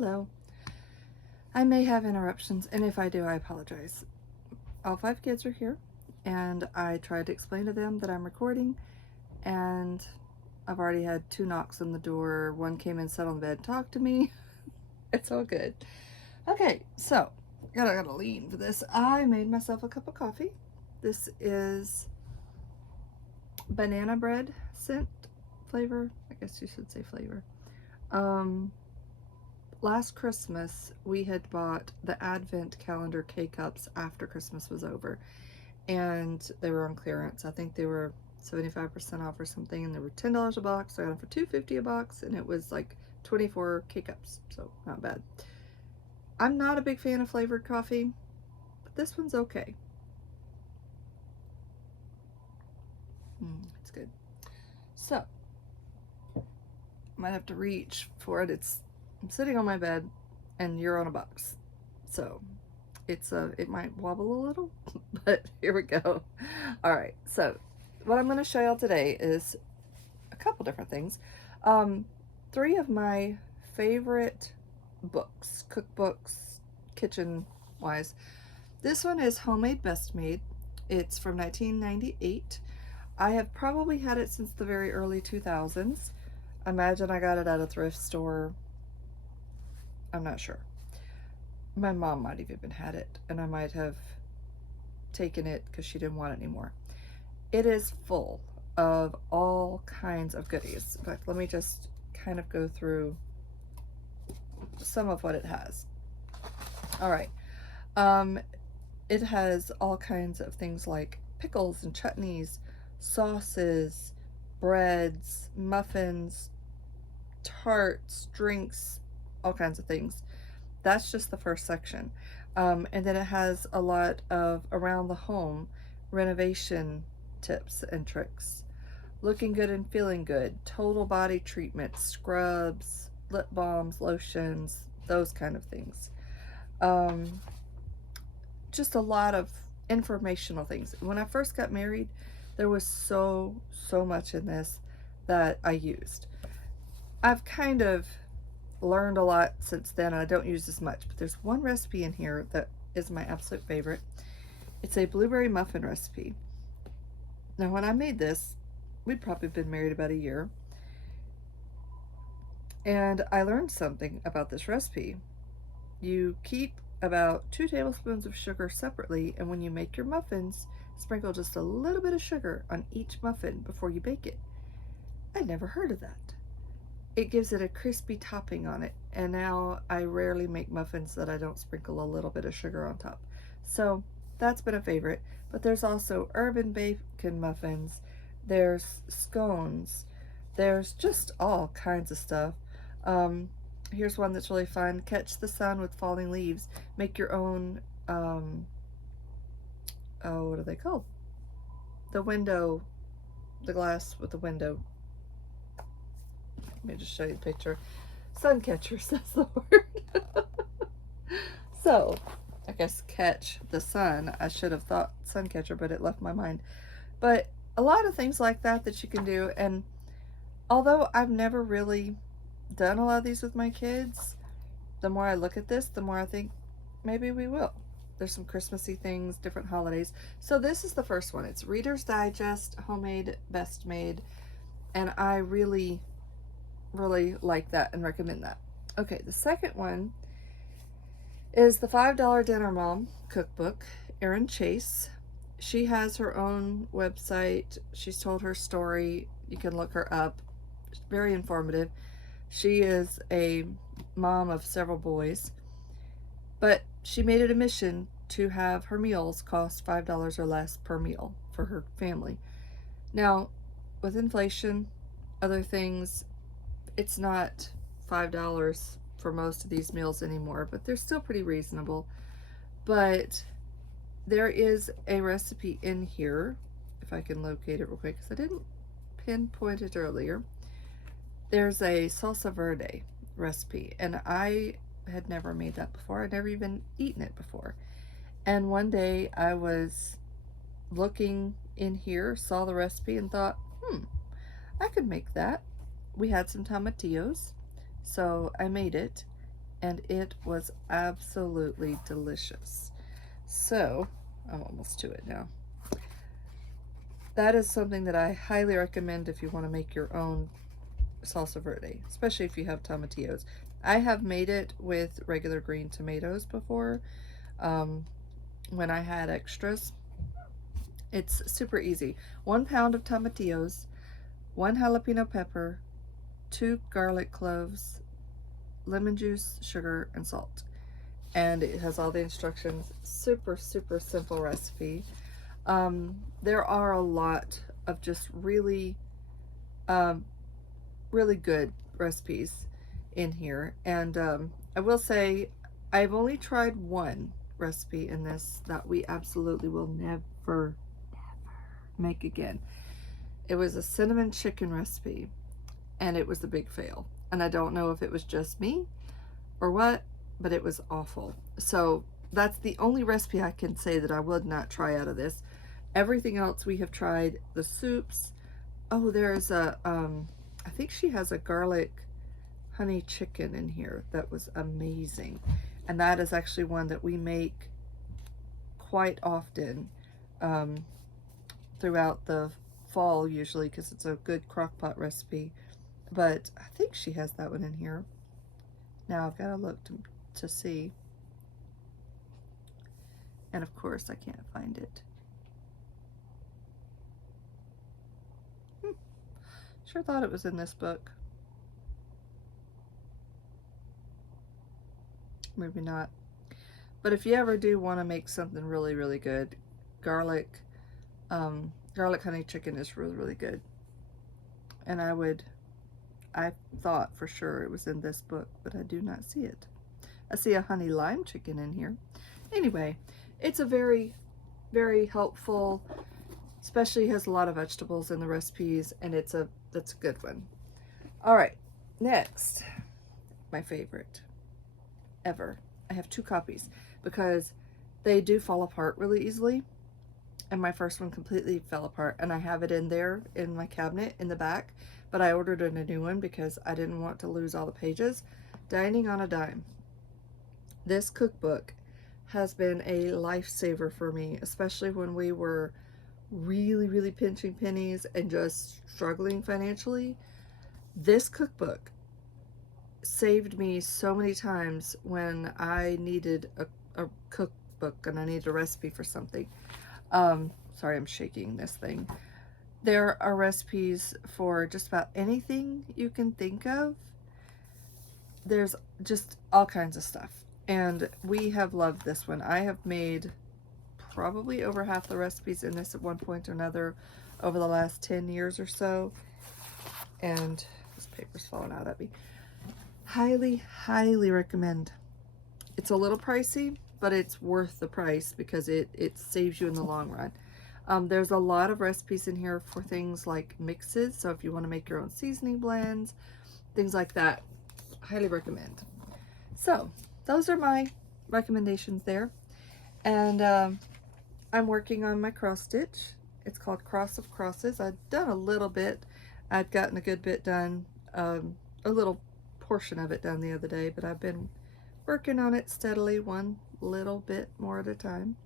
Hello. I may have interruptions, and if I do, I apologize. All 5 kids are here, and I tried to explain to them that I'm recording, and I've already had 2 knocks on the door. One came in, sat on the bed, talked to me. It's all good. Okay, so gotta lean for this. I made myself a cup of coffee. This is banana bread scent flavor. I guess you should say flavor. Last Christmas, we had bought the Advent calendar K-Cups after Christmas was over, and they were on clearance. I think they were 75% off or something, and they were $10 a box. I got them for $2.50 a box, and it was like 24 K-Cups, so not bad. I'm not a big fan of flavored coffee, but this one's okay. It's good. So, I might have to reach for it. I'm sitting on my bed and you're on a box, so it might wobble a little, but here we go. All right, so what I'm going to show y'all today is a couple different things. 3 of my favorite books, cookbooks, kitchen wise. This one is Homemade Best Made. It's from 1998. I have probably had it since the very early 2000s. Imagine I got it at a thrift store. I'm not sure. My mom might have even had it, and I might have taken it because she didn't want it anymore. It is full of all kinds of goodies. In fact, let me just kind of go through some of what it has. All right. It has all kinds of things like pickles and chutneys, sauces, breads, muffins, tarts, drinks, all kinds of things. That's just the first section. And then it has a lot of around the home renovation tips and tricks. Looking good and feeling good, total body treatments, scrubs, lip balms, lotions, those kind of things. Just a lot of informational things. When I first got married, there was so much in this that I used. I've kind of learned a lot since then, and I don't use as much, but there's one recipe in here that is my absolute favorite. It's a blueberry muffin recipe. Now, when I made this, we'd probably been married about a year, and I learned something about this recipe. You keep about 2 tablespoons of sugar separately, and when you make your muffins, sprinkle just a little bit of sugar on each muffin before you bake it. I'd never heard of that. It gives it a crispy topping on it, and now I rarely make muffins that I don't sprinkle a little bit of sugar on top. So that's been a favorite. But there's also urban bacon muffins, there's scones, there's just all kinds of stuff. Here's one that's really fun. Catch the sun with falling leaves. Make your own, what are they called? The glass with the window. Let me just show you the picture. Sun catchers, that's the word. So, I guess catch the sun. I should have thought sun catcher, but it left my mind. But a lot of things like that you can do. And although I've never really done a lot of these with my kids, the more I look at this, the more I think maybe we will. There's some Christmassy things, different holidays. So this is the first one. It's Reader's Digest, Homemade Best Made. And I really like that and recommend that. Okay, the second one is the $5 Dinner Mom cookbook, Erin Chase. She has her own website. She's told her story. You can look her up. It's very informative. She is a mom of several boys, but she made it a mission to have her meals cost $5 or less per meal for her family. Now, with inflation, other things, it's not $5 for most of these meals anymore, but they're still pretty reasonable. But there is a recipe in here, if I can locate it real quick, because I didn't pinpoint it earlier. There's a salsa verde recipe, and I had never made that before. I'd never even eaten it before. And one day I was looking in here, saw the recipe, and thought, I could make that. We had some tomatillos, so I made it, and it was absolutely delicious. So, I'm almost to it now. That is something that I highly recommend if you want to make your own salsa verde, especially if you have tomatillos. I have made it with regular green tomatoes before, um, when I had extras. It's super easy. 1 pound of tomatillos, 1 jalapeno pepper, 2 garlic cloves, lemon juice, sugar, and salt. And it has all the instructions. Super, super simple recipe. There are a lot of just really, um, really good recipes in here. And I will say, I've only tried one recipe in this that we absolutely will never make again. It was a cinnamon chicken recipe, and it was a big fail. And I don't know if it was just me or what, but it was awful. So that's the only recipe I can say that I would not try out of this. Everything else we have tried, the soups. Oh, there's a, I think she has a garlic honey chicken in here that was amazing. And that is actually one that we make quite often throughout the fall, usually, because it's a good crock pot recipe. But I think she has that one in here. Now I've got to look to see. And of course I can't find it. Sure thought it was in this book. Maybe not. But if you ever do want to make something really, really good, garlic honey chicken is really, really good. And I thought for sure it was in this book, but I do not see it. I see a honey lime chicken in here. Anyway, it's a very, very helpful, especially has a lot of vegetables in the recipes, and that's a good one. All right, next, my favorite ever. I have 2 copies because they do fall apart really easily. And my first one completely fell apart, and I have it in there in my cabinet in the back, but I ordered a new one because I didn't want to lose all the pages. Dining on a Dime. This cookbook has been a lifesaver for me, especially when we were really, really pinching pennies and just struggling financially. This cookbook saved me so many times when I needed a cookbook and I needed a recipe for something. Sorry, I'm shaking this thing. There are recipes for just about anything you can think of. There's just all kinds of stuff. And we have loved this one. I have made probably over half the recipes in this at one point or another over the last 10 years or so. And this paper's falling out at me. Highly, highly recommend. It's a little pricey, but it's worth the price because it saves you in the long run. There's a lot of recipes in here for things like mixes, so if you want to make your own seasoning blends, things like that, highly recommend. So those are my recommendations there. And I'm working on my cross stitch. It's called Cross of Crosses. I've done a little bit. I'd gotten a good bit done, a little portion of it done the other day, but I've been working on it steadily, one little bit more at a time.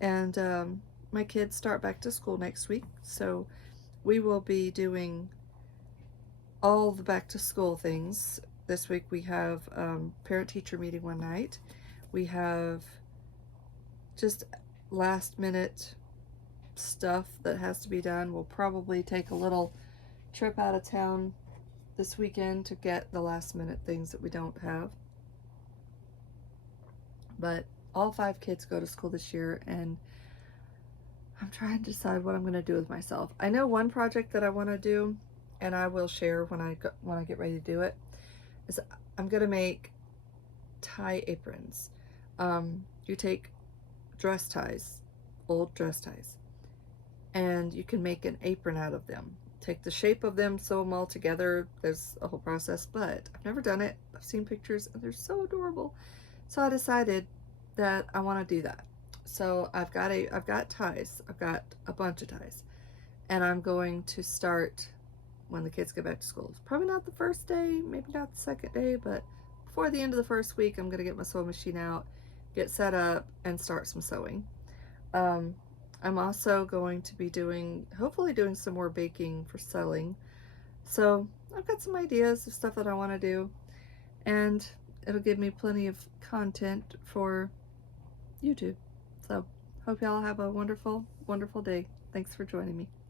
And my kids start back to school next week, so we will be doing all the back to school things. This week we have parent-teacher meeting one night. We have just last minute stuff that has to be done. We'll probably take a little trip out of town this weekend to get the last minute things that we don't have. But all 5 kids go to school this year, and I'm trying to decide what I'm going to do with myself. I know one project that I want to do, and I will share when I get ready to do it, is I'm going to make tie aprons. You take dress ties, old dress ties, and you can make an apron out of them. Take the shape of them, sew them all together. There's a whole process, but I've never done it. I've seen pictures, and they're so adorable. So I decided that I want to do that. So I've got ties. I've got a bunch of ties, and I'm going to start when the kids get back to school. It's probably not the first day, maybe not the second day, but before the end of the first week, I'm going to get my sewing machine out, get set up, and start some sewing. Um, I'm also going to be hopefully doing some more baking for selling. So I've got some ideas of stuff that I want to do, and it'll give me plenty of content for YouTube. So hope y'all have a wonderful, wonderful day. Thanks for joining me.